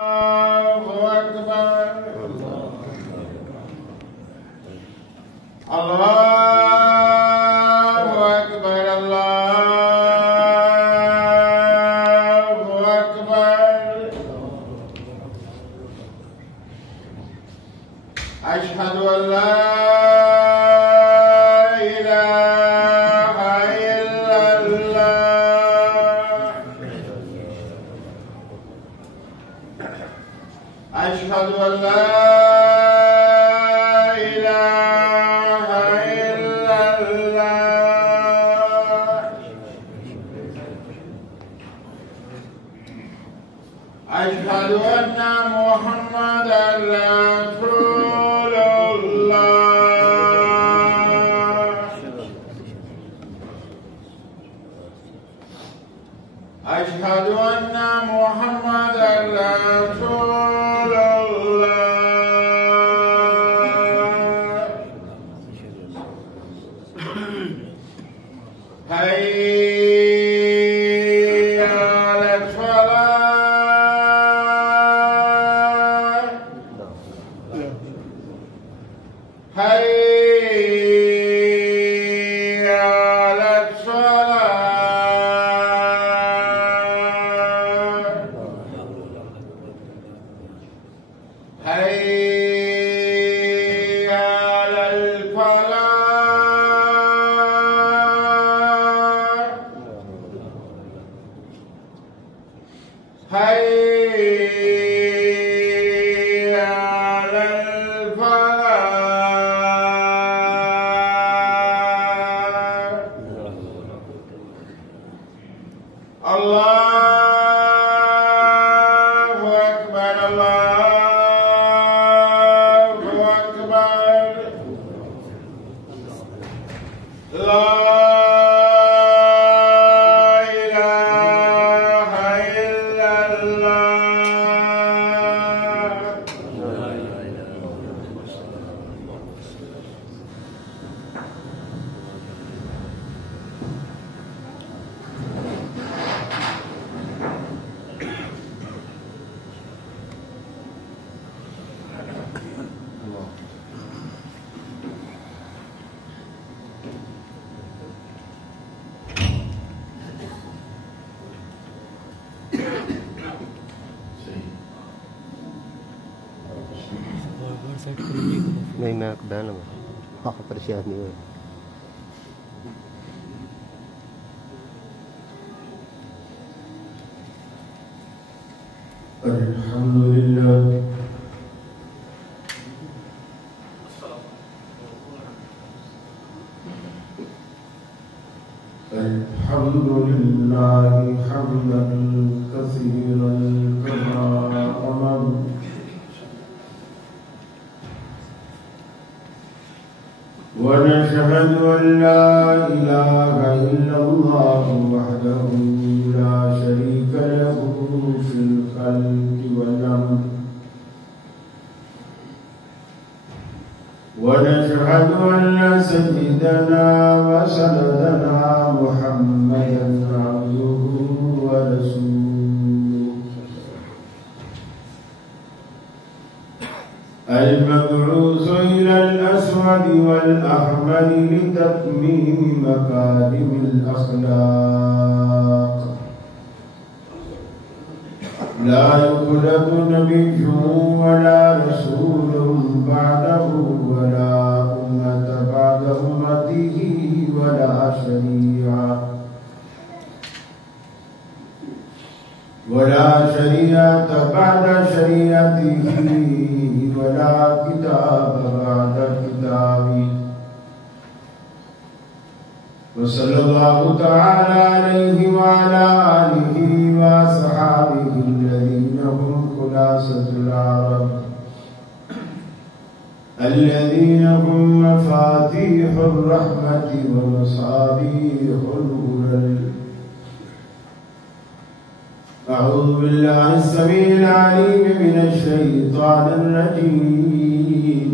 الله أكبر الله أكبر الله أكبر أشهد أن لا إله إلا الله أشهد أن لا إله إلا الله أشهد أن محمدا رسول الله أشهد أن محمدا رسول حي على الصلاة حي على الصلاة حي على الفلاح حي على الفلاح الله أكبر الله أكبر لا إله إلا الله May nakda naman. Makapresyahan niyo. Alhamdulillah. Alhamdulillah hamdan katsiran kama amar. ونشهد أن لا إله إلا الله وحده لا شريك له في الخلق والأمر ونشهد أن سيدنا وسندنا محمدا عبده ورسوله المبعوث إلى الأسود والأحمر لتتميم مكارم الأخلاق لا يخلق نبي ولا رسول بعده ولا أمة بعد أمته ولا شريعة بعد شريعته ولا كتاب بعد كتابه وصلى الله تعالى عليه وعلى آله وصحابه الذين هم خلاصة العرب الذين هم مفاتيح الرحمة ومصابيح الغلل. أعوذ بالله السميع العليم من الشيطان الرجيم.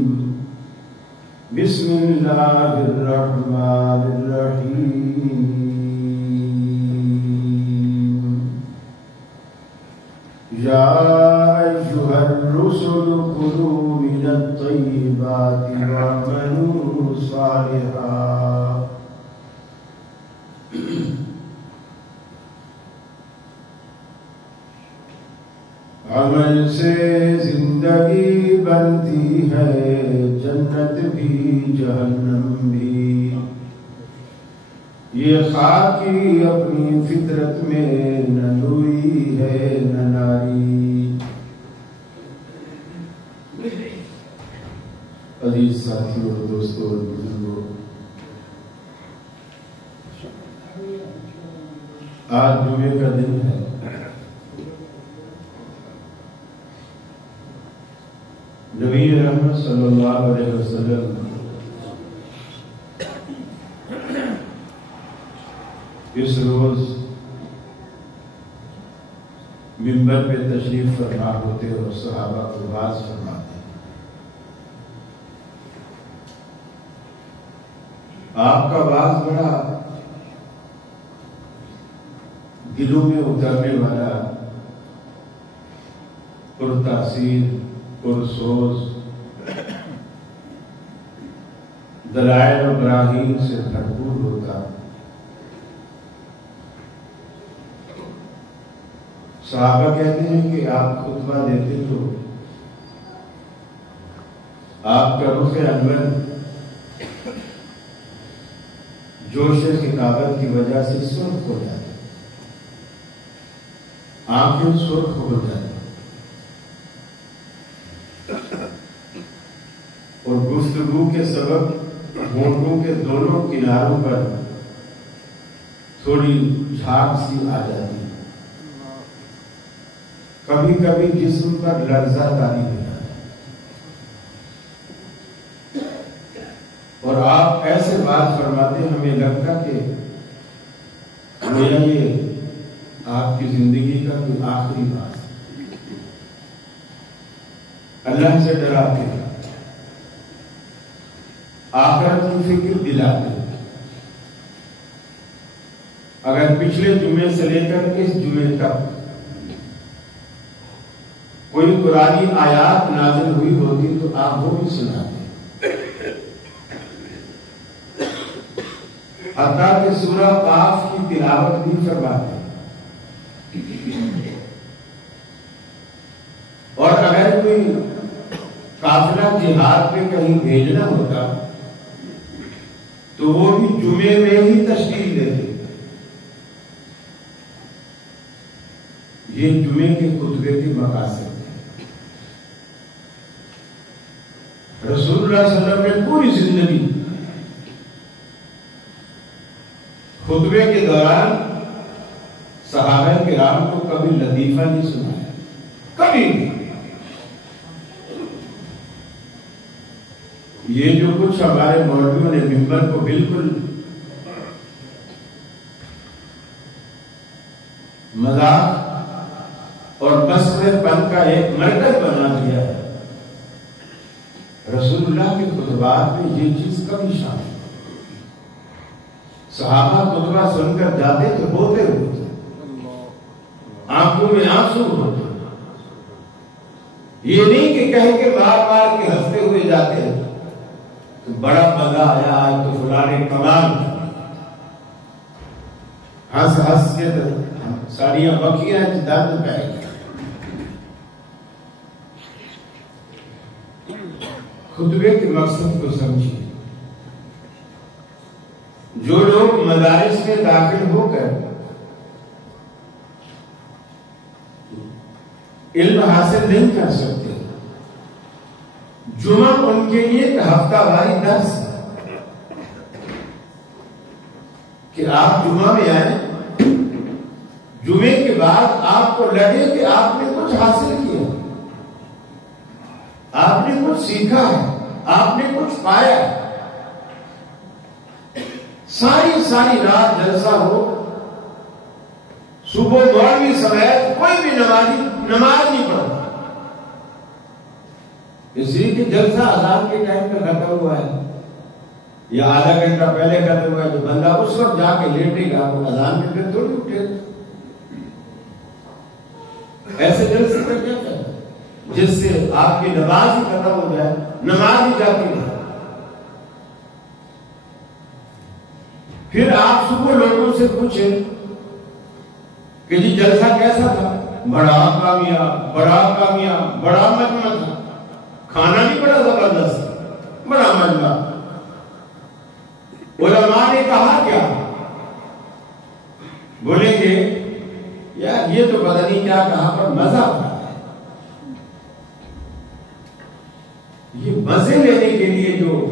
بسم الله الرحمن الرحيم. يا أيها الرسل كلوا من الطيبات واعملوا صالحا. عمل سے زندگی بنتی ہے، جنت بھی جہنم بھی. یہ خاکی اپنی فطرت میں نہ لوئی ہے نہ ناری. عزیز ساتھیوں اور دوستوں اور بزرگوں، آج جمعے کا دن ہے. نبی رحمت صلی اللہ علیہ وسلم اس روز منبر پہ تشریف فرما ہوتے اور صحابہ کو واعظ فرماتے. آپ کا واعظ بڑا دلوں میں اترنے والا، پرتاثیر، پرسوز، دلائل و براہین سے بھرپور ہوتا. صحابہ کہتے ہیں کہ آپ خطبہ دیتے تو آپ کا رخ انور جوش خطابت کی وجہ سے سرخ ہو جاتا، آنکھیں سرخ ہو جاتی اور گفتگو کے سبب ہونٹوں کے دونوں کناروں پر تھوڑی جھاگ سی آ جاتی. کبھی کبھی جسم پر لرزہ طاری ہو جاتا اور آپ ایسے بات فرماتے ہمیں لگتا کہ یہ آپ کی زندگی کا کوئی آخری بات. اللہ سے ڈراتے ہیں، آخرت کی فکر دلاتے ہیں. اگر پچھلے جمعے سے لے کر اس جمعے تک کوئی قرآنی آیات نازل ہوئی ہوتی تو آپ وہ بھی سناتے، حتیٰ کہ سورہ قاف کی تلاوت بھی فرماتے. اور اگر کوئی قافلہ جہاد پہ کہیں بھیجنا ہوتا تو وہ بھی جمعے میں ہی تشکیل دیتے. یہ جمعے کے خطبے کے مقاصد ہیں. رسول اللہ صلی اللہ علیہ وسلم نے پوری زندگی خطبے کے دوران صحابہ کرام کو کبھی لطیفہ نہیں سنایا، کبھی نہیں. یہ جو کچھ ہمارے مولویوں نے ممبر کو بالکل مذاق اور مسخرے پن کا ایک مرکز بنا دیا ہے، رسول اللہ کے خطبات میں یہ چیز کبھی شامل. صحابہ خطبہ سن کر جاتے تو ہوتے ہوتے آنکھوں میں آنسو ہوتے. یہ نہیں کہ کہیں کہ بار بار کے ہنستے ہوئے جاتے ہیں بڑا مزہ آیا آج تو فلاں نے کمال ہنس ہنس کے ساڑیاں بکیاں درد پہ گیا. خطبے کے مقصد کو سمجھیے. جو لوگ مدارس میں داخل ہو کر علم حاصل نہیں کر سکتے، جمعہ ان کے لیے ایک ہفتہ واری درس ہے کہ آپ جمعہ میں آئیں، جمعے کے بعد آپ کو لگے کہ آپ نے کچھ حاصل کیا، آپ نے کچھ سیکھا ہے، آپ نے کچھ پایا. ساری رات جلسہ ہو، صبح دوڑوی سمیت کوئی بھی نماز نہیں پڑھتا، اس لیے کہ جلسہ اذان کے ٹائم پہ ختم ہوا ہے یا آدھا گھنٹہ پہلے ختم ہوا ہے، تو بندہ اس وقت جا کے لیٹے گا، وہ اذان میں پھر تھوڑی اٹھے گا. ایسے جلسے میں کیا کرنا؟ جس سے آپ کی نماز ہی ختم ہو جائے، نماز ہی جاتی ہے. پھر آپ صبح لوگوں سے پوچھیں کہ جی جلسہ کیسا تھا؟ بڑا کامیاب، بڑا کامیاب، بڑا مجمع تھا، کھانا بھی بڑا زبردست، بڑا مزہ. علماء نے کہا کیا؟ بولیں گے یار یہ تو پتہ نہیں کیا کہا پر مزہ تھا. یہ مزے لینے کے لیے جو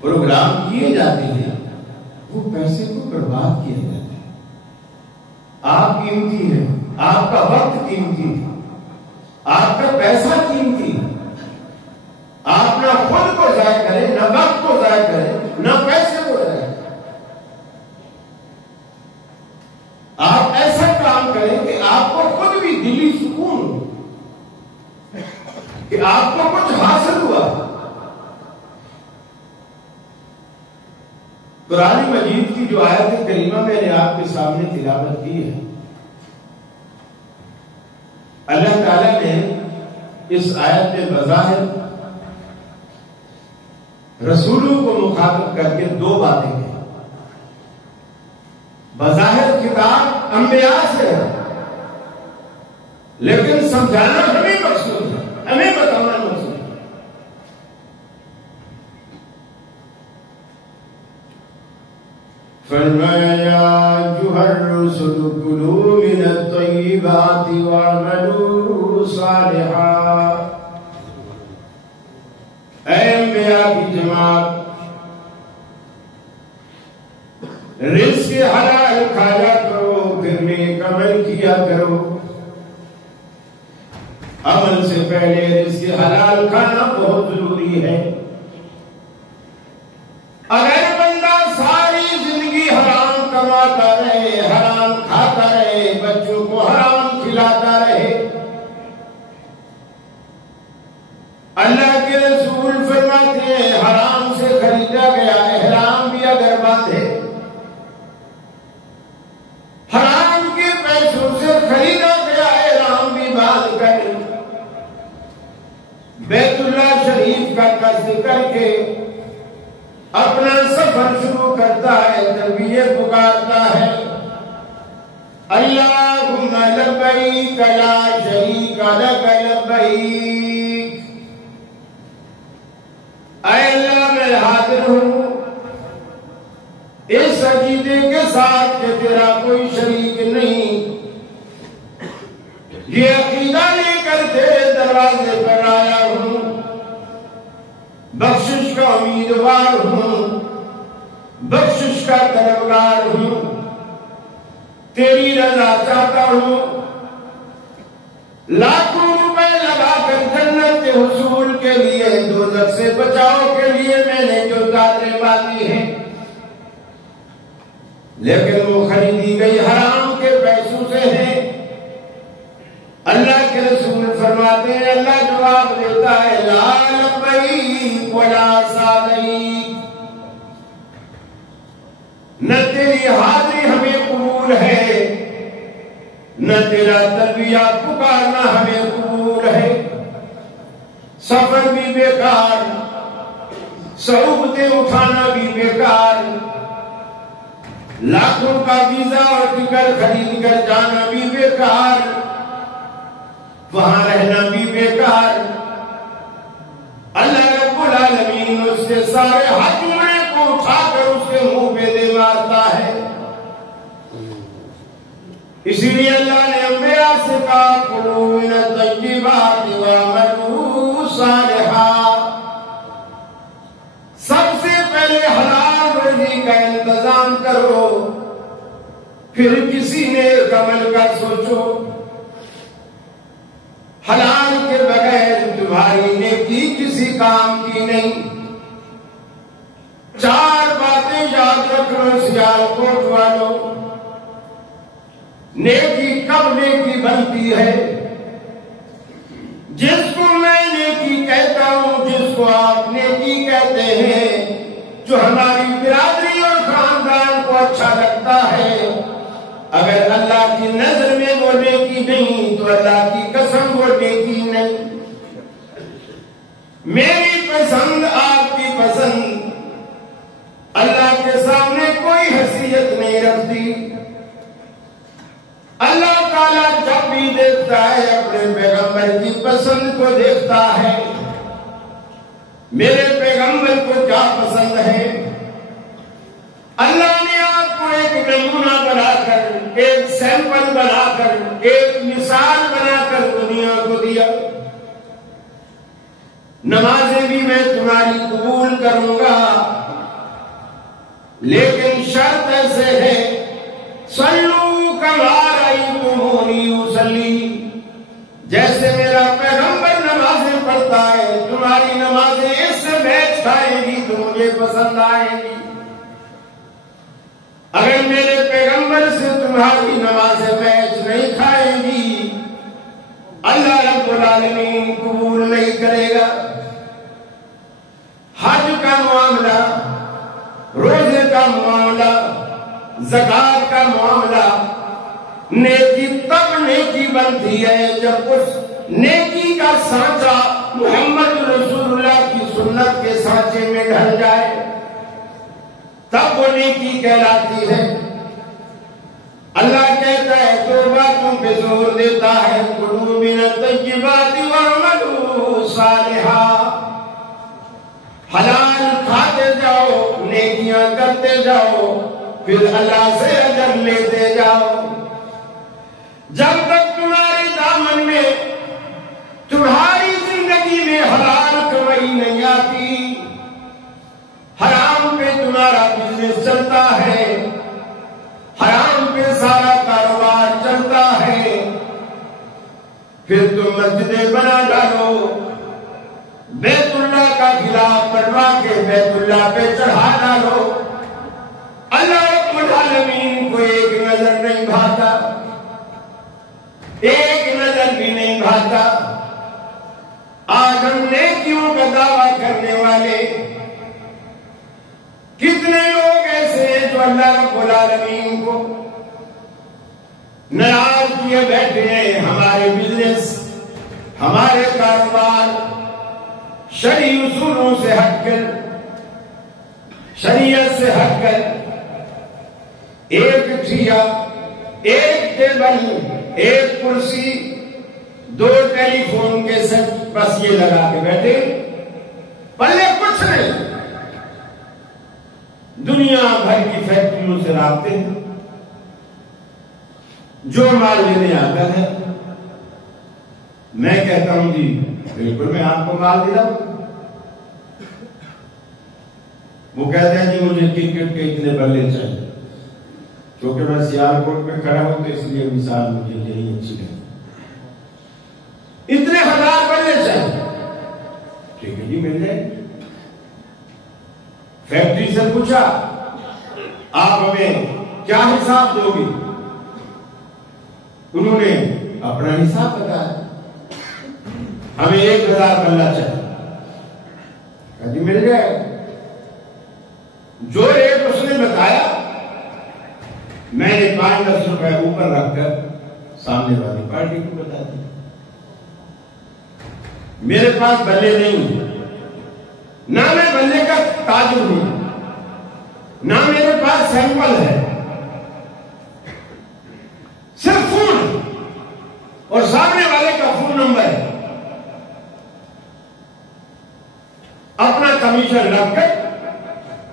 پروگرام کیے جاتے ہیں وہ پیسے کو برباد کیا جاتا ہے. آپ قیمتی ہیں، آپ کا وقت قیمتی ہے، آپ کا پیسہ قیمتی ہے. آپ نہ خود کو ضائع کریں، نہ وقت کو ضائع کریں، نہ پیسے کو ضائع کریں. آپ ایسا کام کریں کہ آپ کو خود بھی دلی سکون ہو کہ آپ کو کچھ حاصل ہوا. قرآن مجید کی جو آیت کریمہ میں نے آپ کے سامنے تلاوت کی ہے، اللہ تعالیٰ نے اس آیت میں بظاہر رسولوں کو مخاطب کر کے دو باتیں کہیں. بظاہر کتاب انبیاء سے ہے لیکن سمجھانا ہمیں مقصود ہے، ہمیں بتانا مقصود ہے. فرمایا یا ایھا الرسل کلوا من الطیبات واعملوا صالحا. اے انبیاء کی جماعت، رزق حلال کھایا کرو، پھر نیک عمل کیا کرو. عمل سے پہلے رزق حلال کھانا بہت ضروری ہے. اگر بندہ ساری زندگی حرام کماتا رہے، حرام کھاتا رہے، بچوں کو حرام کھلاتا رہے، اللہ کے رسول فرماتے ہیں حرام سے خریدا گیا احرام بھی اگر باندھے، حرام کے پیسوں سے خریدا گیا احرام بھی باندھ کر بیت اللہ شریف کا قصد کر کے اپنا سفر شروع کرتا ہے، تلبیہ پکارتا ہے اللہم لبیک لا شریک لک لبیک. اے اللہ میں حاضر ہوں اس عقیدے کے ساتھ کہ تیرا کوئی شریک نہیں. یہ عقیدہ لے کر تیرے دروازے پر آیا ہوں، بخشش کا امیدوار ہوں، بخشش کا طلبگار ہوں، تیری رضا چاہتا ہوں. لاکھوں روپے لگا کر جنت کے حصول کے لیے، دوزخ سے بچاؤ کے لیے میں نے جو چادریں باندھی ہیں، لیکن وہ خریدی گئی حرام کے پیسوں سے ہیں. اللہ کے رسول فرماتے ہیں، اللہ جواب دیتا ہے لا لبیک ولا سعدیک. نہ تیری حاضری ہمیں قبول ہے، نہ تیرا تلبیہ پکارنا ہمیں قبول ہے. سفر بھی بیکار، صعوبتیں اٹھانا بھی بیکار، لاکھوں کا ویزا اور ٹکٹ خرید کر جانا بھی بیکار، وہاں رہنا بھی بیکار. اللہ رب العالمین اس کے سارے ہاتھ جوڑے کو اٹھا کر اس کے منہ پہ دے مارتا ہے. اسی لیے اللہ نے انبیاء سے کہا کلوا من الطیبات واعملوا صالحا. سب سے پہلے حلال روزی کا انتظام کرو، پھر کسی نیک عمل کا سوچو. حلال کے بغیر تمہاری نیکی کسی کام کی نہیں. 4 باتیں یاد رکھو سیال کوٹ والوں. نیکی کب نیکی بنتی ہے؟ جس کو میں نیکی کہتا ہوں، جس کو آپ نیکی کہتے ہیں، جو ہماری برادری اور خاندان کو اچھا لگتا ہے، اگر اللہ کی نظر میں وہ نیکی نہیں تو اللہ کی قسم وہ نیکی نہیں. میری پسند آپ کی پسند اللہ کے سامنے کوئی حیثیت نہیں رکھتی. اللہ تعالیٰ جب بھی دیکھتا ہے اپنے پیغمبر کی پسند کو دیکھتا ہے. میرے پیغمبر کو کیا پسند ہے؟ اللہ نے آپ کو ایک نمونہ بنا کر، ایک سیمپل بنا کر، ایک مثال بنا کر دنیا کو دیا. نمازیں بھی میں تمہاری قبول کروں گا، لیکن شرط ایسے ہے صلو کما رأیتمونی اصلی، جیسے میرا پیغمبر نمازیں پڑھتا ہے تمہاری نمازیں اس سے میچ کھائیں گی تو مجھے پسند آئیں گی. اگر میرے پیغمبر سے تمہاری نمازیں میچ نہیں کھائیں گی اللہ رب العالمین قبول نہیں کرے گا. حج کا معاملہ، روزے کا معاملہ، زکات کا معاملہ، نیکی تب نیکی بنتی ہے جب اس نیکی کا سانچہ محمد رسول اللہ کی سنت کے سانچے میں ڈھل جائے، تب وہ نیکی کہلاتی ہے. اللہ کہتا ہے دو باتوں پہ زور دیتا ہے، کلوا من الطیبات واعملوا صالحا، حلال کھاتے جاؤ، نیکیاں کرتے جاؤ، پھر اللہ سے اجر لیتے جاؤ. جب تک تمہارے دامن میں، تمہاری زندگی میں حلال کمائی نہیں آتی، حرام پہ تمہارا بزنس چلتا ہے، حرام پہ سارا کاروبار چلتا ہے، پھر تم مسجدیں بنا ڈالو، بیت اللہ کا غلاف بنوا کے بیت اللہ پہ چڑھا ڈالو، اللہ رب العالمین کو ایک نظر نہیں بھاتا، ایک نظر بھی نہیں بھاتا. آج ہم نیکیوں کا دعویٰ کرنے والے کتنے لوگ ایسے ہیں جو اللہ رب العالمین کو ناراض کیے بیٹھے ہیں. ہمارے بزنس، ہمارے کاروبار شرعی اصولوں سے ہٹ کر، شریعت سے ہٹ کر، ایک ٹھیا، ایک ٹیبل، ایک کرسی، دو ٹیلی فون کے ساتھ بس یہ لگا کے بیٹھے، پلے کچھ نہیں. دنیا بھر کی فیکٹریوں سے رابطے ہیں، جو مال لینے آتا ہے میں کہتا ہوں جی بالکل میں آپ کو مال دے رہا ہوں. وہ کہتے ہیں جی مجھے کرکٹ کے اتنے بلے چاہیے، کیونکہ میں سیالکوٹ میں کھڑا ہوں تو اس لیے مثال مجھے یہی اچھی لگی. اتنے 1000 بلے چاہیے، ٹھیک ہے جی مل جائے. فیکٹری سے پوچھا آپ ہمیں کیا حساب دو گے؟ انہوں نے اپنا حساب بتایا، ہمیں 1000 بلہ چاہیے. جی مل جائے. جو ریٹ اس نے بتایا میں نے 5-10 روپے اوپر رکھ کر سامنے والی پارٹی کو بتا دیا. میرے پاس بلے نہیں، نہ میں بلے کا تاجر ہوں، نہ میرے پاس سیمپل ہے، صرف فون اور سامنے والے کا فون نمبر ہے. اپنا کمیشن رکھ کر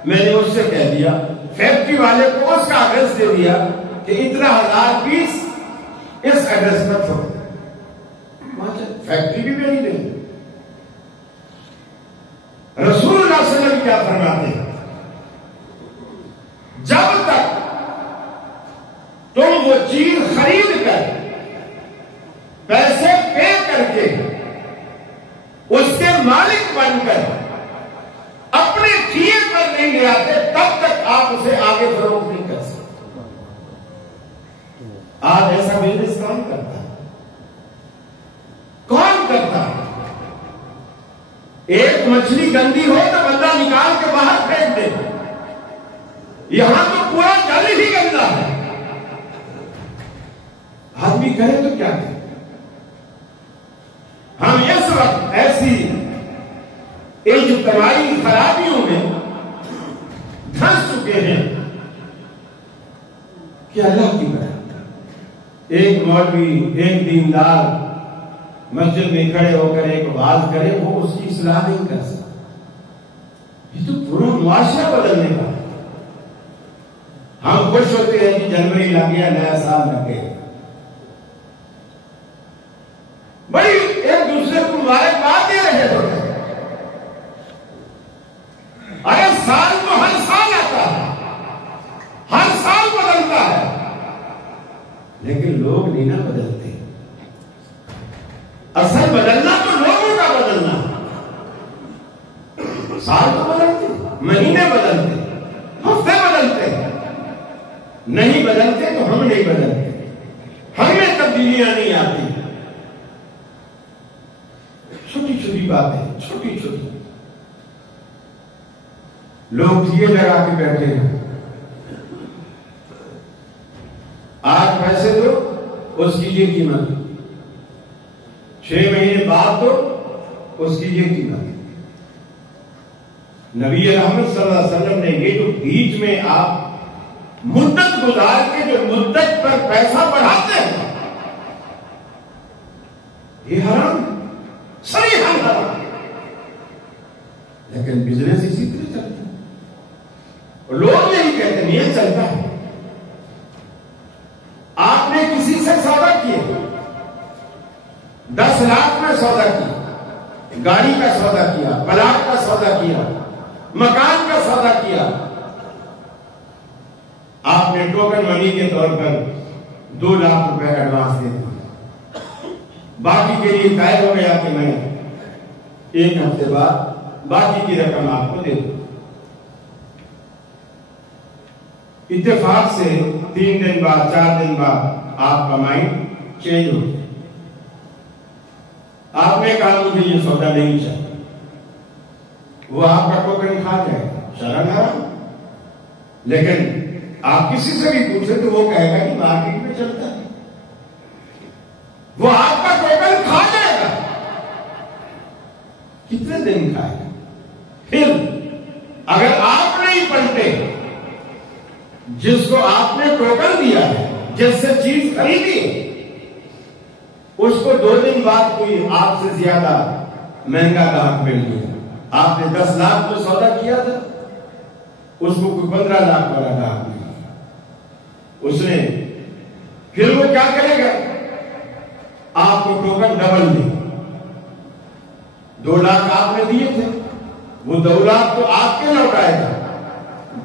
میں نے اس سے کہہ دیا، فیکٹری والے کو اس کا ایڈریس دے دیا کہ اتنا 1000 پیس اس ایڈریس پر چھوڑ. فیکٹری بھی میری نہیں. رسول اللہ صلی اللہ علیہ وسلم کیا فرماتے ہیں؟ جب تک تم وہ چیز خرید کر پیسے پے کر کے اس کے مالک بن کر اپنے کیے پر نہیں لے آتے تب تک آپ اسے آگے فروخت نہیں کر سکتے. آج ایسا بزنس کون کرتا ہے؟ کون کرتا ہے؟ ایک مچھلی گندی ہو تو بندہ نکال کے باہر پھینک دے. یہاں تو پورا جل ہی گندا ہے. آدمی کرے تو کیا کرے؟ ہم اس وقت ایسی اجتماعی خرابیوں میں دھنس چکے ہیں کہ اللہ کی برکت۔ ایک مولوی، ایک دیندار مسجد میں کھڑے ہو کر ایک بات کرے، وہ اس کی اصلاح نہیں کر سکتا۔ یہ تو پورا معاشرہ بدلنے کا ہے۔ ہم خوش ہوتے ہیں کہ جنوری لگ گیا، نیا سال لگ گیا، بڑی ایک دوسرے کو مبارکباد دے رہے ہوتے ہیں۔ ارے سال تو ہر سال آتا ہے، ہر سال بدلتا ہے، لیکن لوگ نہیں نہ بدلتے۔ اصل بدلنا تو لوگوں کا بدلنا ہے۔ سال تو بدلتے، مہینے بدلتے، ہفتے بدلتے، نہیں بدلتے تو ہم نہیں بدلتے، ہمیں تبدیلیاں نہیں آتی۔ چھوٹی چھوٹی باتیں، چھوٹی چھوٹی، لوگ دیے لگا کے بیٹھے ہیں، آج پیسے دو اس کی یہ قیمت، 6 مہینے بعد دو اس کی یہ قیمت۔ نبی رحمت صلی اللہ علیہ وسلم نے یہ جو بیچ میں آپ مدت گزار کے جو مدت پر پیسہ بڑھاتے ہیں، یہ حرام ہے، صحیح حرام ہے، لیکن بزنس اسی طرح چلتا ہے اور لوگ یہی کہتے ہیں یہ چلتا ہے۔ آپ نے کسی سے سودا کیا، 10 لاکھ میں سودا کیا، گاڑی کا سودا کیا، پلاٹ کا سودا کیا، مکان کا سودا کیا، آپ نے ٹوکن منی کے طور پر 2 لاکھ روپے ایڈوانس دے دیا، باقی کے لیے طے ہو گیا کہ میں 1 ہفتے بعد باقی کی رقم آپ کو دے دوں۔ اتفاق سے 3 دن بعد، 4 دن بعد آپ کا مائنڈ چینج ہو گیا، آپ نے کہا مجھے یہ سودا نہیں چاہیے، وہ آپ کا ٹوکن کھا جائے گا، شرم حرام۔ لیکن آپ کسی سے بھی پوچھے تو وہ کہے گا کہ مارکیٹ میں چلتا ہے، وہ آپ کا ٹوکن کھا جائے گا۔ کتنے دن کھائے گا؟ پھر اگر آپ نہیں پلٹے، جس کو آپ نے ٹوکن دیا ہے، جس سے چیز خریدی ہے، اس کو 2 دن بعد کوئی آپ سے زیادہ مہنگا گاہک مل گیا۔ آپ نے 10 لاکھ میں سودا کیا تھا، اس کو کوئی 15 لاکھ والا گاہک مل گیا، اس نے پھر وہ کیا کرے گا؟ آپ کو ٹوکن ڈبل دے، 2 لاکھ آپ نے دیے تھے، وہ 2 لاکھ تو آپ کے لوٹائے گا،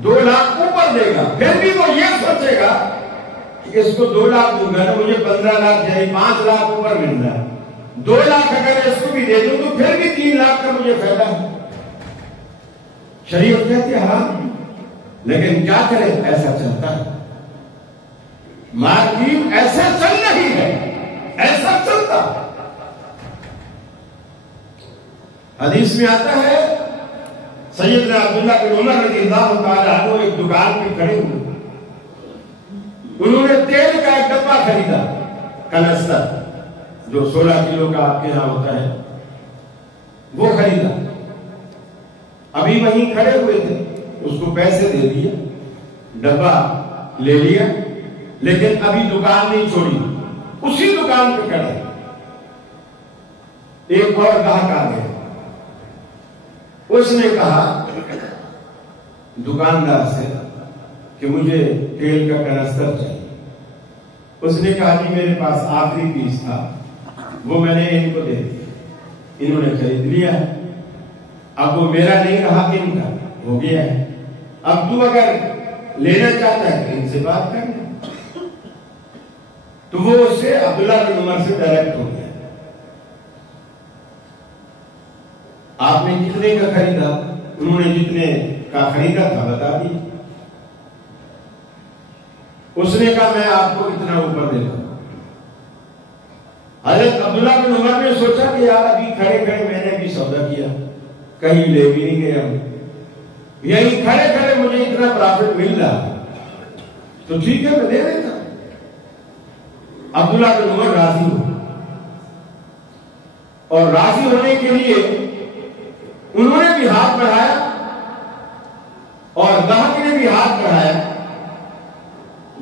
2 لاکھ اوپر دے گا۔ پھر بھی وہ یہ سوچے گا کہ اس کو 2 لاکھ دوں گا نا، مجھے 15 لاکھ یعنی 5 لاکھ اوپر مل رہا ہے، 2 لاکھ اگر اس کو بھی دے دوں تو پھر بھی 3 لاکھ کا مجھے فائدہ ہے۔ شریعت کہتی ہے حرام، لیکن کیا کرے، ایسا چلتا ہے، مارکیٹ ایسا چل رہی ہے، ایسا چلتا۔ حدیث میں آتا ہے سیدنا عبداللہ بن عمر رضی اللہ تعالی عنہ ایک دکان پہ کھڑے ہوئے، انہوں نے تیل کا ایک ڈبہ خریدا، کنستر جو 16 کلو کا آپ کے یہاں ہوتا ہے، وہ خریدا۔ ابھی وہیں کھڑے ہوئے تھے، اس کو پیسے دے دیے، ڈبہ لے لیا، لیکن ابھی دکان نہیں چھوڑی، اسی دکان پہ کھڑے۔ ایک اور گاہک آ گیا، اس نے کہا دکاندار سے کہ مجھے تیل کا کنستر چاہیے۔ اس نے کہا کہ میرے پاس آخری پیس تھا، وہ میں نے ان کو دے دیا، انہوں نے خرید لیا، اب وہ میرا نہیں رہا، ان کا ہو گیا ہے، اب تو اگر لینا چاہتا ہے تو ان سے بات کر لیں۔ تو وہ اس سے عبداللہ بن عمر سے ڈائریکٹ ہو گیا، آپ نے کتنے کا خریدا؟ انہوں نے جتنے کا خریدا تھا بتا دیا۔ اس نے کہا میں آپ کو اتنا اوپر دیتا ہوں۔ حضرت عبداللہ بن عمر نے سوچا کہ یار ابھی کھڑے کھڑے میں نے بھی سودا کیا، کہیں لے بھی نہیں گیا، یہی کھڑے کھڑے مجھے اتنا پرافٹ مل رہا، تو ٹھیک ہے میں دے دیتا۔ عبداللہ بن عمر راضی ہو، اور راضی ہونے کے لیے انہوں نے بھی ہاتھ بڑھایا اور گاہک نے بھی ہاتھ بڑھایا،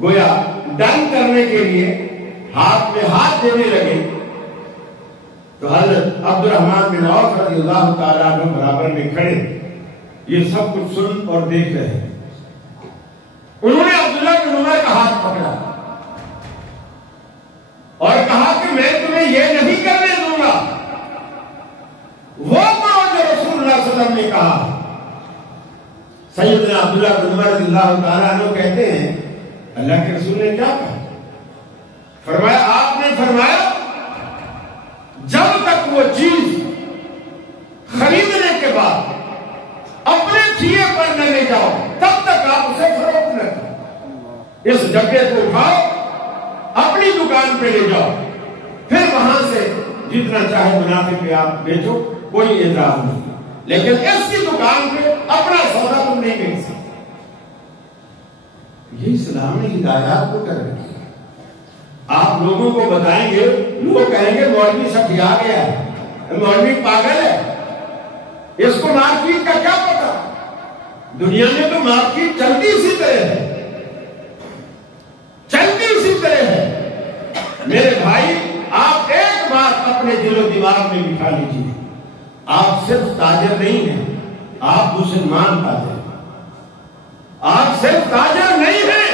گویا ڈن کرنے کے لیے ہاتھ میں ہاتھ دینے لگے، تو حضرت عبد الرحمن بن عوف رضی اللہ تعالیٰ عنہ برابر میں کھڑے یہ سب کچھ سن اور دیکھ رہے ہیں۔ انہوں نے عبداللہ بن عمر کا ہاتھ پکڑا اور کہا کہ میں تمہیں یہ نہیں کرنے دوں گا، وہ کرو جو رسول اللہ صلی اللہ علیہ وسلم نے کہا۔ سیدنا عبداللہ بن عمر رضی اللہ تعالیٰ عنہ کہتے ہیں اللہ کے رسول نے کیا کہا؟ فرمایا آپ نے فرمایا جب تک وہ چیز خریدنے کے بعد اپنے ٹھیے پر نہ لے جاؤ تب تک آپ اسے فروخت نہ کرو۔ اس ڈبے کو اٹھاؤ اپنی دکان پہ لے جاؤ، پھر وہاں سے جتنا چاہے منافع پہ آپ بیچو، کوئی اعتراض نہیں، لیکن اس کی دکان پہ اپنا سودا تم نہیں بیچ سکتے۔ یہ اسلام نے ہدایات کو کر رکھی ہے۔ آپ لوگوں کو بتائیں گے، لوگ کہیں گے مولوی سٹھیا گیا ہے، مولوی پاگل ہے، اس کو مارکیٹ کا کیا پتا؟ دنیا میں تو مارکیٹ چلتی اسی طرح ہے، چلتی اسی طرح ہے۔ میرے بھائی آپ ایک بات اپنے دل و دماغ میں بٹھا لیجیے، آپ صرف تاجر نہیں ہیں، آپ مسلمان تاجر ہیں۔ آپ صرف تاجر نہیں ہیں،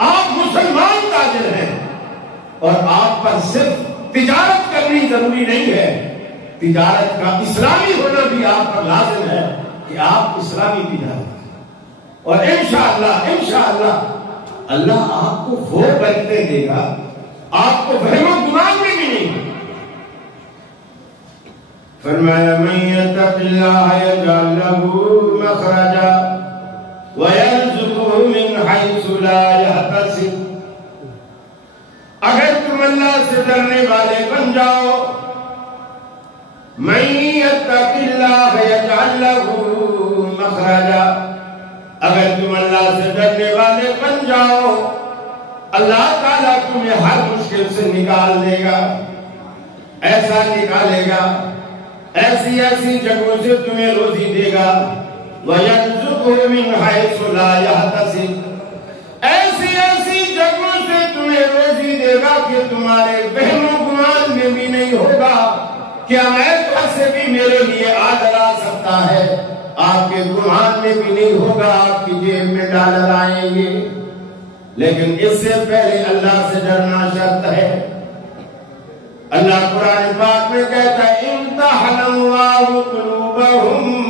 آپ مسلمان تاجر ہیں، اور آپ پر صرف تجارت کرنی ضروری نہیں ہے، تجارت کا اسلامی ہونا بھی آپ پر لازم ہے کہ آپ اسلامی تجارت کریں، اور انشاءاللہ اللہ آپ کو وہ برکتیں دے گا، آپ کو وہم و گمان میں بھی نہیں۔ فرمایا من یتق اللہ یجعل لہ مخرجا وَيَرْزُقُهُ مِنْ حَيْثُ لَا يَحْتَسِبُ۔ اگر تم اللہ سے ڈرنے والے بن جاؤ، مَن يَتَّقِ اللَّهَ يَجْعَل لَّهُ مَخْرَجًا، اگر تم اللہ سے ڈرنے والے بن جاؤ اللہ تعالیٰ تمہیں ہر مشکل سے نکال دے گا، ایسا نکالے گا، ایسی ایسی جگہوں سے تمہیں روزی دے گا، وَيَرْزُقُهُ مِنْ حَيْثُ لَا يَحْتَسِبُ، ایسی ایسی جگہوں سے تمہیں روزی دے گا کہ تمہارے وہم و گمان میں بھی نہیں ہوگا کہ امریکہ سے بھی میرے لیے آڈر آ سکتا ہے، آپ کے گمان میں بھی نہیں ہوگا آپ کی جیب میں ڈالر آئیں گے۔ لیکن اس سے پہلے اللہ سے ڈرنا شرط ہے۔ اللہ قرآن پاک میں کہتا ہے امتحن اللہ قلوبہم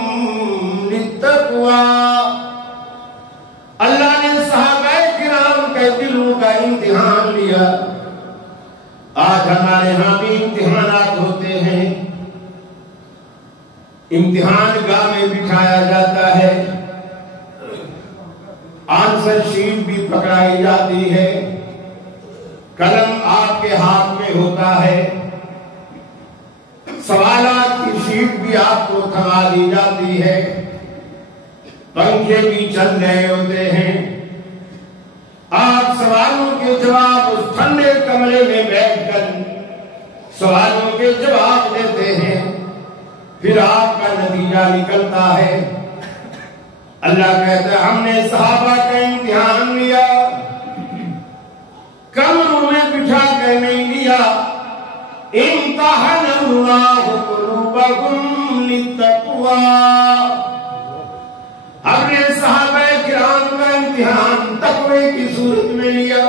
اللہ نے صحابہ کرام کے دلوں کا امتحان لیا۔ آج ہمارے ہاں بھی امتحانات ہوتے ہیں، امتحان گاہ میں بٹھایا جاتا ہے، آنسر شیٹ بھی پکڑائی جاتی ہے، قلم آپ کے ہاتھ میں ہوتا ہے، سوالات کی شیٹ بھی آپ کو تھما دی جاتی ہے، پنکھے بھی چل رہے ہوتے ہیں، آپ سوالوں کے جواب اس ٹھنڈے کمرے میں بیٹھ کر سوالوں کے جواب دیتے ہیں، پھر آپ کا نتیجہ نکلتا ہے۔ اللہ کہتا ہے ہم نے صحابہ کا امتحان لیا، کمروں میں بٹھا کر نہیں لیا، امتحن اللہ قلوبہم للتقوی، ہم نے صحابہ کرام کا امتحان تقوی کی صورت میں لیا،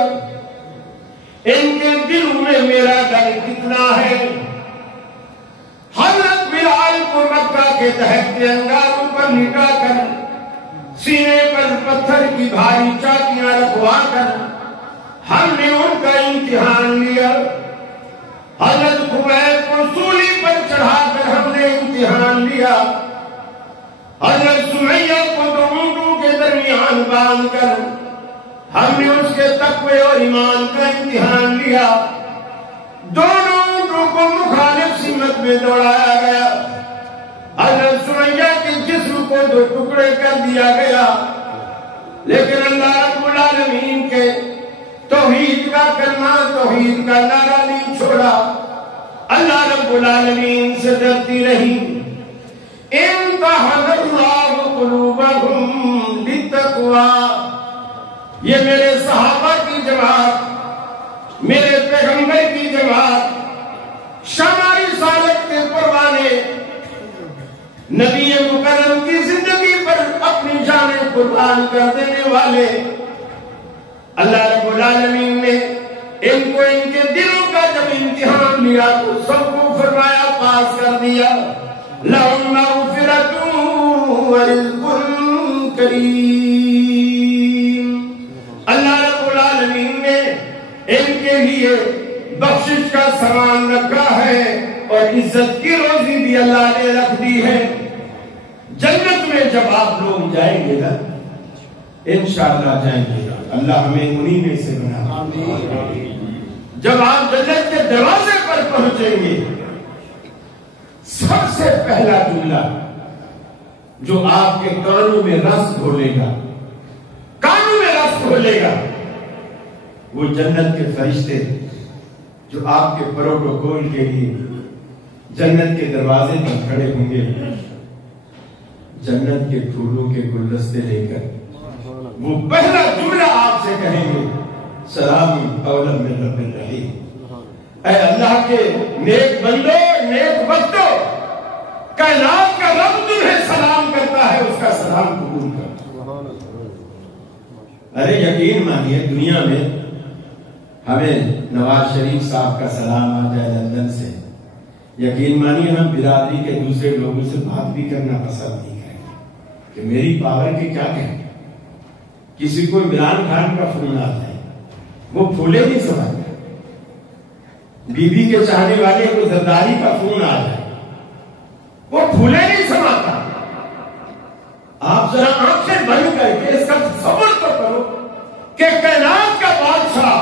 ان کے دلوں میں میرا ڈر کتنا ہے۔ حضرت بلال کو مکہ کے تحت کے انگاروں پر لٹا کر سینے پر پتھر کی بھاری چاٹیاں رکھوا کر ہم نے ان کا امتحان لیا۔ حضرت خبیب کو سولی پر چڑھا کر ہم نے امتحان لیا۔ حضرت سمیہ کو دو اونٹوں کے درمیان باندھ کر ہم نے اس کے تقوی اور ایمان کا امتحان لیا۔ دونوں اونٹوں کو مخالف سمت میں دوڑایا گیا، حضرت سمیہ کے جسم کو دو ٹکڑے کر دیا گیا، لیکن اللہ رب العالمین کے توحید کا کلمہ، توحید کا نعرہ نہیں چھوڑا، اللہ رب العالمین سے ڈرتی رہی۔ امتحن اللہ قلوبہم للتقوی. یہ میرے صحابہ کی جماعت، میرے پیغمبر کی جماعت، شمع رسالت کے پروانے، نبی مکرم کی زندگی پر اپنی جانیں قربان کر دینے والے، اللہ رب العالمین نے ان کو ان کے دلوں کا جب امتحان لیا تو سب کو فرمایا پاس کر دیا. لَهُمْ مَغْفِرَةٌ وَرِزْقٌ كَرِيمٌ. اللہ رب العالمین نے ان کے لیے بخشش کا سامان رکھا ہے اور عزت کی روزی بھی اللہ نے رکھ دی ہے. جنت میں جب آپ لوگ جائیں گے نا، انشاءاللہ جائیں گے، اللہ ہمیں انہی میں سے بنا. جب آپ جنت کے دروازے پر پہنچیں گے، سب سے پہلا جملہ جو آپ کے کانوں میں رس گھولے گا، کانوں میں رس گھولے گا، وہ جنت کے فرشتے جو آپ کے پروٹوکول کے لیے جنت کے دروازے پر کھڑے ہوں گے، جنت کے پھولوں کے گلدستے لے کر وہ پہلا جملہ آپ سے کہیں گے، سلام قولا من رب الرحیم. اے اللہ کے نیک بندو، نیک بندو، کائنات کا رب تمہیں سلام کرتا ہے، اس کا سلام قبول کر. ارے یقین مانیے، دنیا میں ہمیں نواز شریف صاحب کا سلام آ جائے لندن سے، یقین مانیے ہم برادری کے دوسرے لوگوں سے بات بھی کرنا پسند نہیں کریں گے کہ میری پاور کے کیا کہیں. کسی کو عمران خان کا فون آتا ہے، وہ پھولے نہیں سمجھتا. بی بی کے چاہنے والے کو زرداری کا فون آ جائے، وہ پھولے نہیں سماتا. آپ ذرا آنکھیں بند کر کے اس کا تصور تو کرو کہ کائنات کا بادشاہ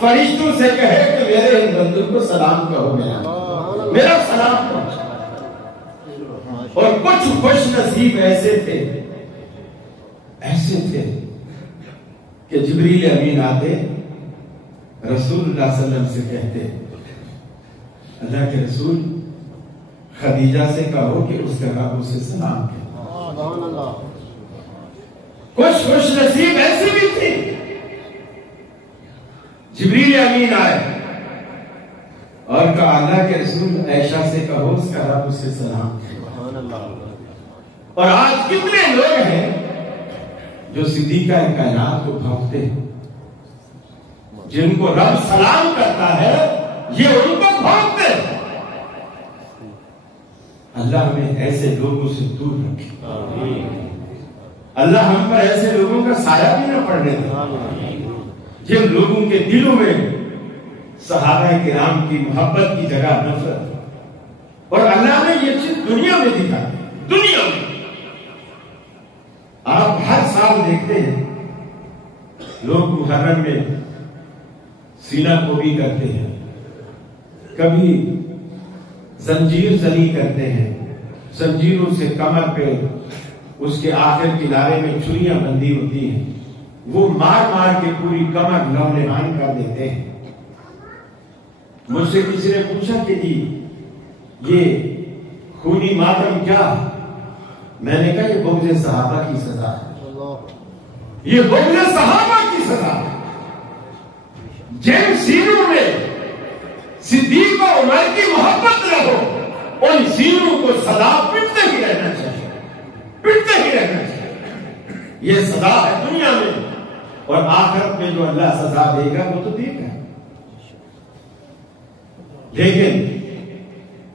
فرشتوں سے کہے کہ میرے ان بندوں کو سلام کہو، میرا سلام پہنچا. اور کچھ خوش نصیب ایسے تھے کہ جبریل امین آتے، رسول اللہ صلی اللہ علیہ وسلم سے کہتے، اللہ کے رسول خدیجہ سے کہو کہ اس کا رب اسے سلام کہے. کچھ خوش نصیب ایسی بھی تھی. جبریل امین آئے اور کہا اللہ کے رسول عائشہ سے کہو اس کا رب اسے سلام کہے. اور آج کتنے لوگ ہیں جو صدیقہ کائنات کو بھونکتے ہیں، جن کو رب سلام کرتا ہے یہ ان کو بھونکتے ہیں. اللہ ہمیں ایسے لوگوں سے دور رکھے، اللہ ہم پر ایسے لوگوں کا سایہ بھی نہ پڑنے دے جن لوگوں کے دلوں میں صحابہ کرام کی محبت کی جگہ نفرت. اور اللہ نے یہ چیز دنیا میں دکھا. دنیا میں آپ ہر سال دیکھتے ہیں لوگ محرم میں سینہ کوبی کرتے ہیں، کبھی زنجیر زنی کرتے ہیں، زنجیروں سے کمر پہ اس کے آخر کنارے میں چھریاں بندی ہوتی ہیں، وہ مار مار کے پوری کمر نونہان کر دیتے ہیں. مجھ سے کسی نے پوچھا کہ جی یہ خونی ماتم کیا؟ میں نے کہا یہ بغض صحابہ کی سزا ہے، یہ بغض صحابہ کی سزا ہے. جن سینوں میں صدیق و عمر کی محبت نہ ہو، ان سینوں کو سزا پٹتے ہی رہنا چاہیے، پٹتے ہی رہنا چاہیے. یہ سزا ہے دنیا میں، اور آخرت میں جو اللہ سزا دے گا وہ تو دے گا. لیکن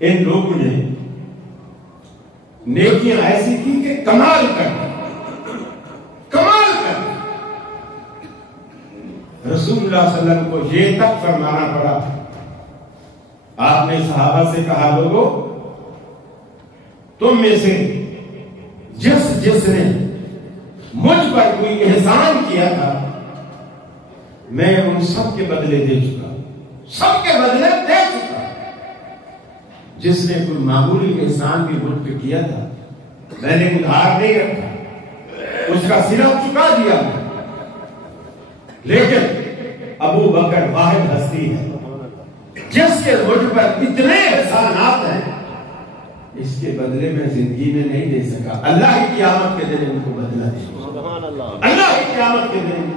ان لوگوں نے نیکیاں ایسی کی کہ کمال کر رسول اللہ صلی اللہ علیہ وسلم کو یہ تک فرمانا پڑا. آپ نے صحابہ سے کہا لوگوں تم میں سے جس نے مجھ پر کوئی احسان کیا تھا میں ان سب کے بدلے دے چکا، سب کے بدلے دے چکا. جس نے کوئی معمولی احسان بھی مجھ پہ کیا تھا میں نے ادھار نہیں رکھا، اس کا صلہ چکا دیا. لیکن ابو بکر واحد ہستی ہے جس کے مجھ پر اتنے احسانات ہیں اس کے بدلے میں زندگی میں نہیں دے سکا، اللہ ہی قیامت کے دن ان کو بدلہ دے گا، اللہ ہی قیامت کے دن۔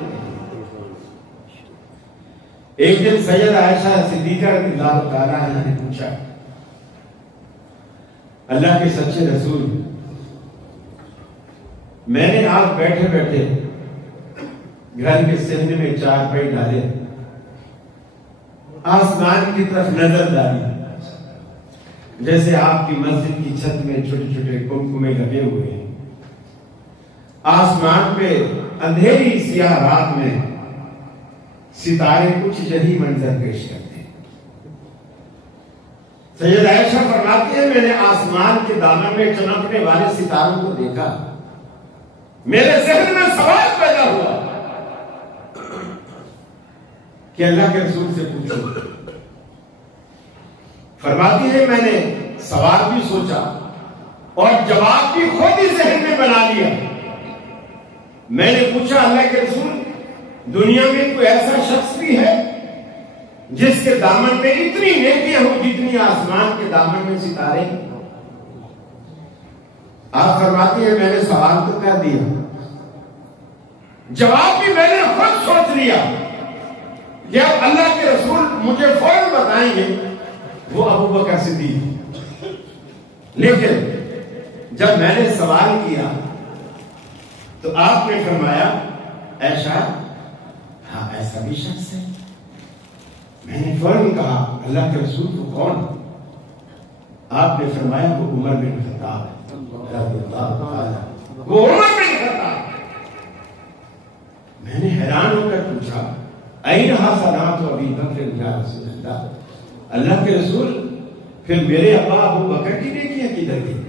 ایک دن سید عائشہ صدیقہ رضی اللہ تعالیٰ عنہ نے پوچھا، اللہ کے سچے رسول، میں نے آپ بیٹھے بیٹھے گھر کے سینے میں چارپائی ڈالے، آسمان کی طرف نظر ڈالی، جیسے آپ کی مسجد کی چھت میں چھوٹے چھوٹے کمکمے لگے ہوئے ہیں، آسمان پہ اندھیری سیاہ رات میں ستارے کچھ یہی منظر پیش کرتے ہیں۔ سید عائشہ فرماتی ہے میں نے آسمان کے دامن میں چمکنے والے ستاروں کو دیکھا، میرے ذہن میں سوال پیدا ہوا کہ اللہ کے رسول سے پوچھو۔ فرماتی ہے میں نے سوال بھی سوچا اور جواب بھی خود ہی ذہن میں بنا لیا۔ میں نے پوچھا اللہ کے رسول، دنیا میں کوئی ایسا شخص بھی ہے جس کے دامن میں اتنی نیکیاں ہوں جتنی آسمان کے دامن میں ستارے؟ آپ فرماتی ہیں میں نے سوال تو کر دیا، جواب بھی میں نے خود سوچ لیا کہ اب اللہ کے رسول مجھے فوراً بتائیں گے وہ ابو بکر صدیق۔ لیکن جب میں نے سوال کیا تو آپ نے فرمایا عائشہ ہاں ایسا بھی شخص ہے۔ میں نے فوراً کہا اللہ کے رسول تو کون؟ آپ نے فرمایا وہ عمر بن خطاب رضی اللہ تعالی، وہ عمر بن خطاب۔ میں نے حیران ہو کر پوچھا این حسنات ابی بکر یا رسول اللہ، اللہ کے رسول پھر میرے ابا ابو بکر کی نیکیاں کدھر گئی؟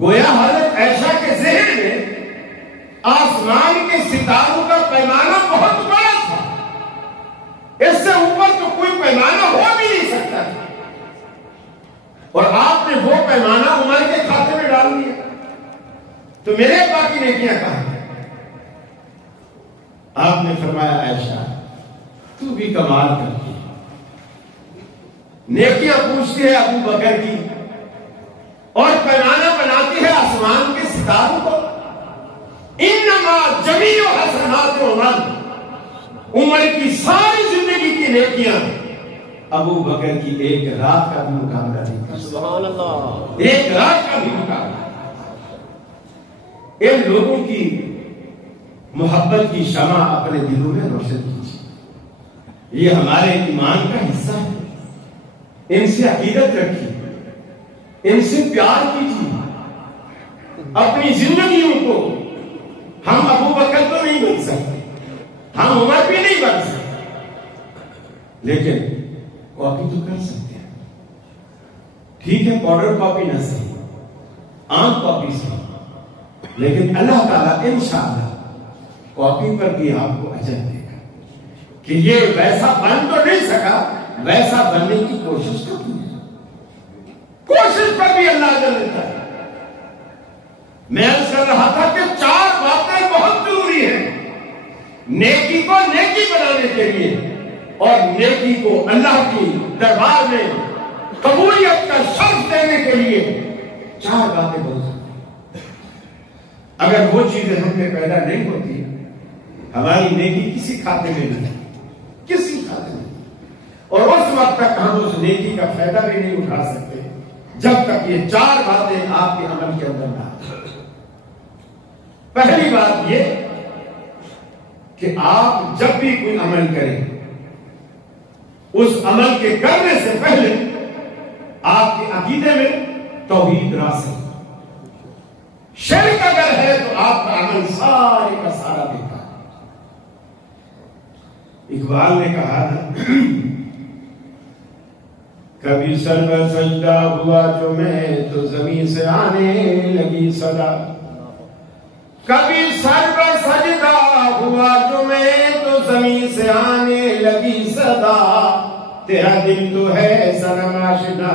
گویا حضرت عائشہ کے ذہن میں آسمان کے ستاروں کا پیمانہ بہت بڑا تھا، اس سے اوپر تو کوئی پیمانہ ہو بھی نہیں سکتا تھا، اور آپ نے وہ پیمانہ عمر کے کھاتے میں ڈال دیا، تو میرے ابا کی نیکیاں کہاں ہیں؟ آپ نے فرمایا عائشہ تو بھی کمال کرتی ہے، نیکیاں پوچھتی ہے ابو بکر کی اور پیمانہ بناتی ہے آسمان کے ستاروں کو۔ انما جمیع حسنات عمر، عمر کی ساری زندگی کی نیکیاں ابو بکر کی ایک رات کا بھی مقابلہ نہیں کر سکتا، سبحان اللہ، ایک رات کا بھی مقابلہ۔ ان لوگوں کی محبت کی شمع اپنے دلوں میں روشن کیجیے، یہ ہمارے ایمان کا حصہ ہے، ان سے عقیدت رکھیے، ان سے پیار کیجیے، اپنی زندگیوں کو ہم ابو بکر تو نہیں بن سکتے، ہم عمر بھی نہیں بن سکتے، لیکن کاپی تو کر سکتے ہیں۔ ٹھیک ہے پاؤڈر کاپی نہ صحیح، عام کاپی صحیح، لیکن اللہ تعالیٰ انشاءاللہ کاپی پر بھی آپ کو اجر دے گا کہ یہ ویسا بن تو نہیں سکا، ویسا بننے کی کوشش تو کی، کوشش پر بھی اللہ اجر دیتا ہے۔ میں عرض کر رہا تھا کہ 4 باتیں بہت ضروری ہیں نیکی کو نیکی بنانے کے لیے، اور نیکی کو اللہ کی دربار میں قبولیت کا شرف دینے کے لیے 4 باتیں بہت ضروری ہیں۔ اگر وہ چیزیں ہم میں پیدا نہیں ہوتی، ہماری نیکی کسی کھاتے میں نہیں، کسی کھاتے میں، اور اس وقت تک ہم اس نیکی کا فائدہ بھی نہیں اٹھا سکتے جب تک یہ 4 باتیں آپ کے عمل کے اندر نہ آئیں۔ پہلی بات یہ کہ آپ جب بھی کوئی عمل کریں، اس عمل کے کرنے سے پہلے آپ کے عقیدے میں توحید راسخ، شرک اگر ہے تو آپ کا عمل سارے کا سارا بیکار ہے۔ اقبال نے کہا تھا کبھی سر پر سجدہ ہوا جو میں تو زمین سے آنے لگی صدا، کبھی سر پر سجدہ ہوا جو میں تو زمین سے آنے لگی صدا، تیرا دل تو ہے صنم آشنا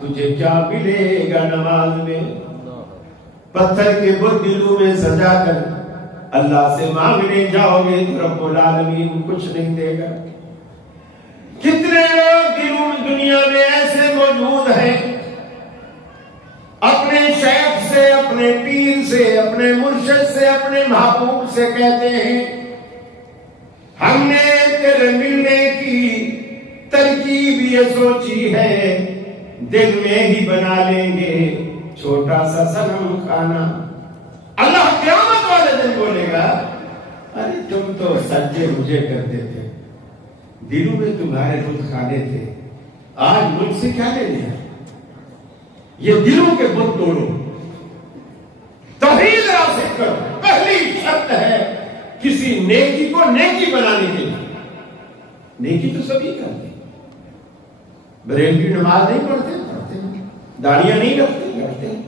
تجھے کیا ملے گا نماز میں، پتھر کے بت دلوں میں سجا کر اللہ سے مانگنے جاؤ گے تو رب العالمین کچھ نہیں دے گا۔ کتنے لوگ دنیا میں ایسے موجود ہیں اپنے پیر سے، اپنے مرشد سے، اپنے محبوب سے کہتے ہیں ہم نے تیرے ملنے کی ترکیب یہ سوچی ہے، دل میں ہی بنا لیں گے چھوٹا سا صنم خانہ۔ اللہ قیامت والے دن بولے گا ارے تم تو سجدے مجھے کرتے تھے، دلوں میں تمہارے بت خانے تھے، آج مجھ سے کیا لے لیا؟ یہ دلوں کے بت توڑو، توحید راسخ کرو۔ پہلی شرط ہے کسی نیکی کو نیکی بنانے کے لیے۔ نیکی تو سبھی کرتے ہیں، بریلوی نماز نہیں پڑھتے، پڑھتے ہیں، داڑیاں نہیں رکھتے، رکھتے ہیں،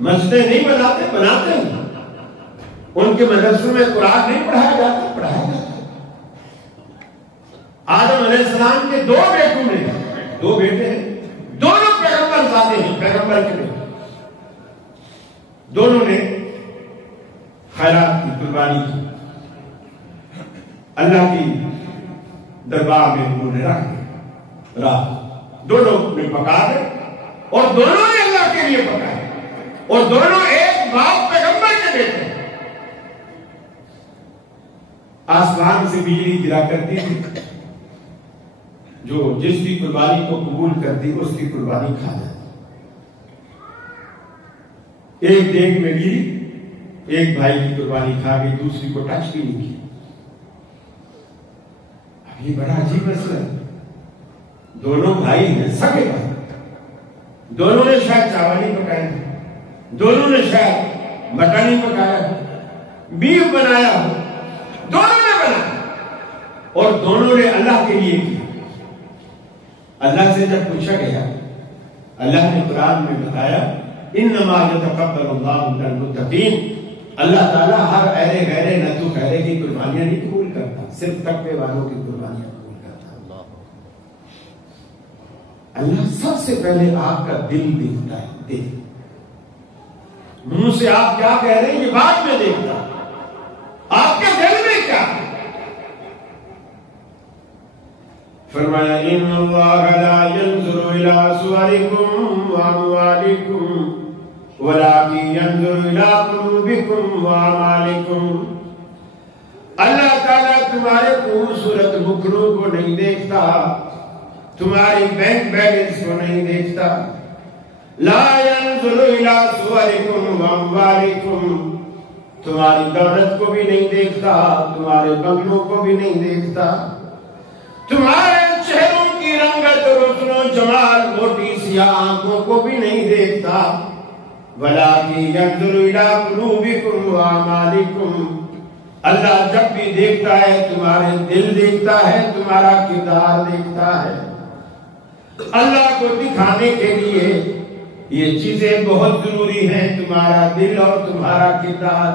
مسجدیں نہیں بناتے ہیں، ان کے مدرسوں میں قرآن نہیں پڑھایا جاتا، پڑھایا جاتا ہے۔ آدم علیہ السلام کے دو بیٹوں میں، دو بیٹے ہیں، دونوں پیغمبر زادے ہیں، پیغمبر کے بیٹے، دونوں نے خیرات کی، قربانی کی، اللہ کی دربار میں انہوں نے رکھ دونوں نے پکائے اور دونوں نے اللہ کے لیے پکائے اور دونوں ایک باپ پیغمبر کے بیٹے۔ آسمان سے بجلی گرا کرتی تھی، جو جس کی قربانی کو قبول کرتی اس کی قربانی کھا جاتی۔ ایک دیگ میں گری، ایک بھائی کی قربانی کھا گئی، دوسری کو ٹچ بھی نہیں کی۔ اب یہ بڑا عجیب مسئلہ ہے، دونوں بھائی ہیں، سگے بھائی، دونوں نے شاید چاول نہیں پکایا، دونوں نے شاید مٹن نہیں پکایا، بیف بنایا ہو، دونوں نے بنایا اور دونوں نے اللہ کے لیے کیا۔ اللہ سے جب پوچھا گیا، اللہ نے قرآن میں بتایا انما یتقبل اللہ من المتقین، اللہ تعالیٰ ہر ایرے غیرے نتو خیرے کی قربانیاں نہیں قبول کرتا، صرف تقوی والوں کی قربانیاں قبول کرتا۔ اللہ سب سے پہلے آپ کا دل دیکھتا ہے، دل، منہ سے آپ کیا کہہ رہے ہیں یہ بعد میں دیکھتا، آپ کے دل میں کیا ہے۔ فرمایا ان اللہ لا ينظر الى صورکم واموالکم ولكن ينظر الى قلوبکم واعمالکم، اللہ تعالیٰ تمہارے خوبصورت مکھروں کو نہیں دیکھتا، تمہاری بینک بیلنس کو نہیں دیکھتا۔ لا ينظر الى صورکم واموالکم، تمہاری دولت کو بھی نہیں دیکھتا، تمہارے بنگلوں کو بھی نہیں دیکھتا، تمہارے چہروں کی رنگت، حسن و جمال، موٹی سیاہ آنکھوں کو بھی نہیں دیکھتا۔ وَلَٰكِن يَنظُرُ إِلَىٰ قُلُوبِكُمْ وَأَعْمَالِكُمْ، اللہ جب بھی دیکھتا ہے تمہارے دل دیکھتا ہے، تمہارا کردار دیکھتا ہے۔ اللہ کو دکھانے کے لیے یہ چیزیں بہت ضروری ہیں، تمہارا دل اور تمہارا کردار۔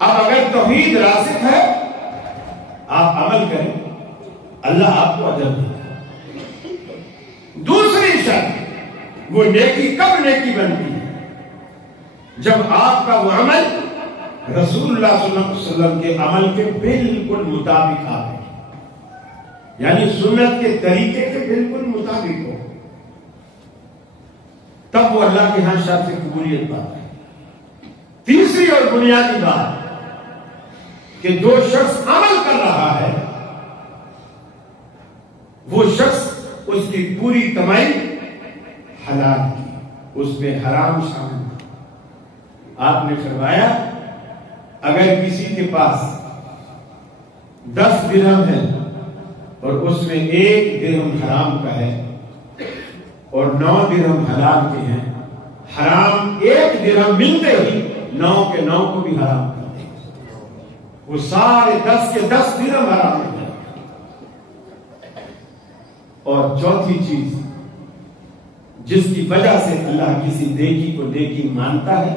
اب اگر توحید راسخ ہے، آپ عمل کریں، اللہ آپ کو اجر دے گا۔ دوسری شرط، وہ نیکی کب نیکی بنتی ہے؟ جب آپ کا وہ عمل رسول اللہ صلی اللہ علیہ وسلم کے عمل کے بالکل مطابق آئے، یعنی سنت کے طریقے کے بالکل مطابق ہو، تب وہ اللہ کے ہاں شرط سے قبولیت پاتا ہے۔ تیسری اور بنیادی بات کہ جو شخص عمل کر رہا ہے وہ شخص اس کی پوری کمائی حلال کی، اس میں حرام شامل ہے۔ آپ نے فرمایا اگر کسی کے پاس 10 درہم ہے اور اس میں 1 درہم حرام کا ہے اور 9 درہم حلال کے ہیں، حرام 1 درہم ملتے ہی 9 کے 9 کو بھی حرام کر دے، وہ سارے 10 کے 10 درہم حرام ہو جائے۔ اور چوتھی چیز جس کی وجہ سے اللہ کسی نیکی کو نیکی مانتا ہے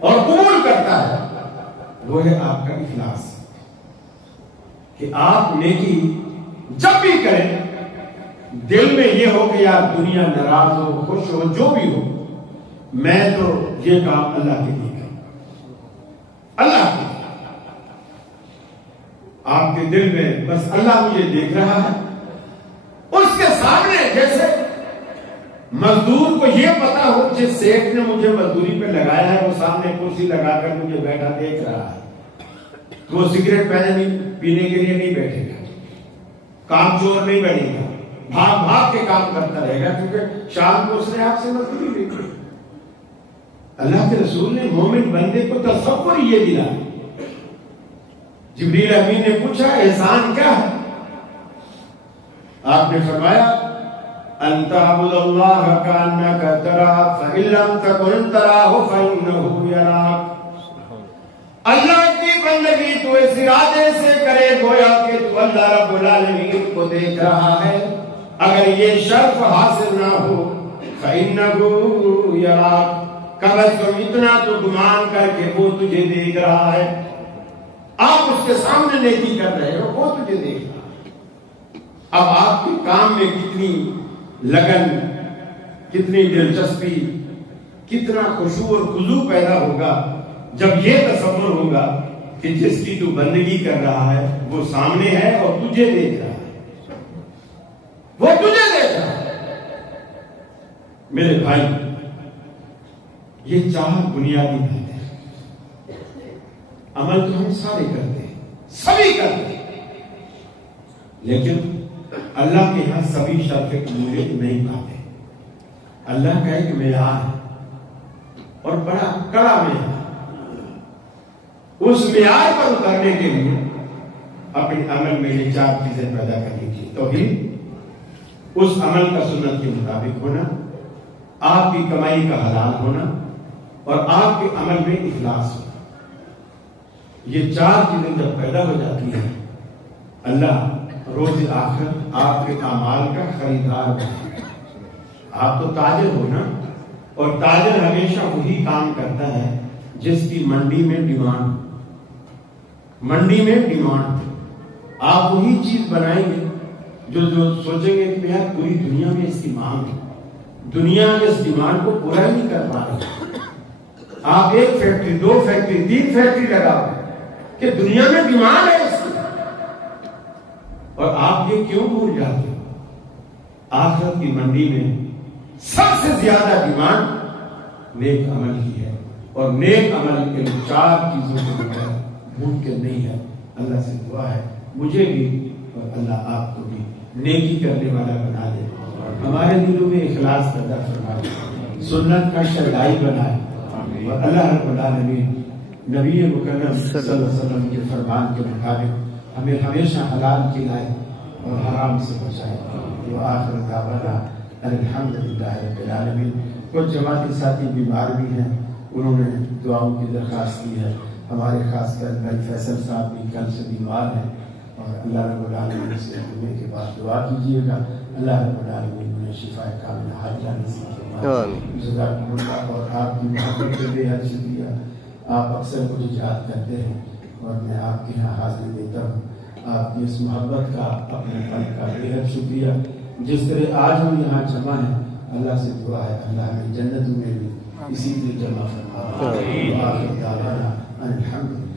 اور قبول کرتا ہے وہ ہے آپ کا اخلاص، کہ آپ نیکی جب بھی کریں دل میں یہ ہو کہ یار دنیا ناراض ہو، خوش ہو، جو بھی ہو، میں تو یہ کام اللہ کے لیے کروں، اللہ کے لیے۔ آپ کے دل میں بس اللہ مجھے دیکھ رہا ہے، اس کے سامنے جیسے مزدور کو یہ پتا ہو جس سیٹ نے مجھے مزدوری پہ لگایا ہے وہ سامنے کرسی لگا کر مجھے بیٹھا دیکھ رہا ہے تو وہ سگریٹ پینے کے لیے نہیں بیٹھے گا، کام چور نہیں بنے گا، بھاگ بھاگ کے کام کرتا رہے گا، کیونکہ شام کو اس نے آپ سے مزدوری لی۔ اللہ کے رسول نے مومن بندے کو تصور یہ دلا۔ جبریل امین نے پوچھا احسان کیا ہے؟ آپ نے فرمایا ان تعبد اللہ کانک تراہ فإن لم تکن تراہ فإنہ یراک۔ اللہ کی بندگی تو اس ارادے سے کرے گویا کہ تو اللہ رب العالمین کو دیکھ رہا ہے، اگر یہ شرف حاصل نہ ہو فإنہ یراک، کم از کم اتنا تو گمان کر کے وہ تجھے دیکھ رہا ہے۔ آپ اس کے سامنے نیکی کر رہے ہو، وہ تجھے دیکھ رہا ہے۔ اب آپ کے کام میں کتنی لگن، کتنی دلچسپی، کتنا خشوع اور خضوع پیدا ہوگا جب یہ تصور ہوگا کہ جس کی تو بندگی کر رہا ہے وہ سامنے ہے اور تجھے دیکھ رہا ہے، وہ تجھے دیکھ رہا ہے۔ میرے بھائی، یہ 4 بنیادی باتیں، عمل تو ہم سارے کرتے ہیں، سبھی کرتے ہیں، لیکن اللہ کے ہاں سبھی شرط قبولیت نہیں پاتے۔ اللہ کا ایک معیار ہے اور بڑا کڑا معیار، اس معیار پر اترنے کے لیے اپنے عمل میں یہ 4 چیزیں پیدا کرنی چاہیے۔ توحید، اس عمل کا سنت کے مطابق ہونا، آپ کی کمائی کا حلال ہونا، اور آپ کے عمل میں اخلاص ہونا۔ یہ 4 چیزیں جب پیدا ہو جاتی ہیں، اللہ روز آخر آپ کے اعمال کا خریدار بنے۔ آپ تو تاجر ہو نا، اور تاجر ہمیشہ وہی کام کرتا ہے جس کی منڈی میں ڈیمانڈ، منڈی میں ڈیمانڈ۔ آپ وہی چیز بنائیں گے جو سوچیں گے کہ یار پوری دنیا میں اس کی مانگ ہے، دنیا اس ڈیمانڈ کو پورا نہیں کر پا رہی۔ آپ 1 فیکٹری، 2 فیکٹری، 3 فیکٹری لگاؤ کہ دنیا میں ڈیمانڈ ہے اس کی، اور آپ یہ کیوں بھول جاتے ہو؟ آخرت کی منڈی میں سب سے زیادہ ڈیمانڈ نیک عمل کی ہے، اور نیک عمل کے 4 چیزوں کے بغیر ممکن نہیں ہے۔ اللہ سے دعا ہے مجھے بھی اور اللہ آپ کو بھی نیکی کرنے والا بنا دے، ہمارے دلوں میں اخلاص پیدا فرما دے، سنت کا شرعی بنائے، اور اللہ رب العالمین نبی مکرم صلی اللہ علیہ وسلم کے فرمان کے مطابق ہمیں ہمیشہ حلال کھلائے اور حرام سے بچائے۔ وآخر دعوانا الحمدللہ رب العالمین۔ کچھ جماعتی ساتھی بیمار بھی ہیں، انہوں نے دعاؤں کی درخواست کی ہے۔ ہمارے خاص کر بھائی فیصل صاحب بھی کل سے بیمار ہیں، اور اللہ رب العالمین سے ملنے کے بعد دعا کیجیے گا اللہ رب العالمین انہیں شفا کامل حاجہ نصیب فرمائے۔ جزاکم اللہ، اور آپ کی محبت کے بے حد شکریہ۔ آپ اکثر مجھے یاد کرتے ہیں اور میں آپ کے یہاں حاضری دیتا ہوں۔ آپ کی اس محبت کا، اپنے پن کا بے حد شکریہ۔ جس طرح آج ہم یہاں جمع ہیں، اللہ سے دعا ہے اللہ ہمیں جنتوں میں بھی اسی لیے جمع فرمائے۔ الحمد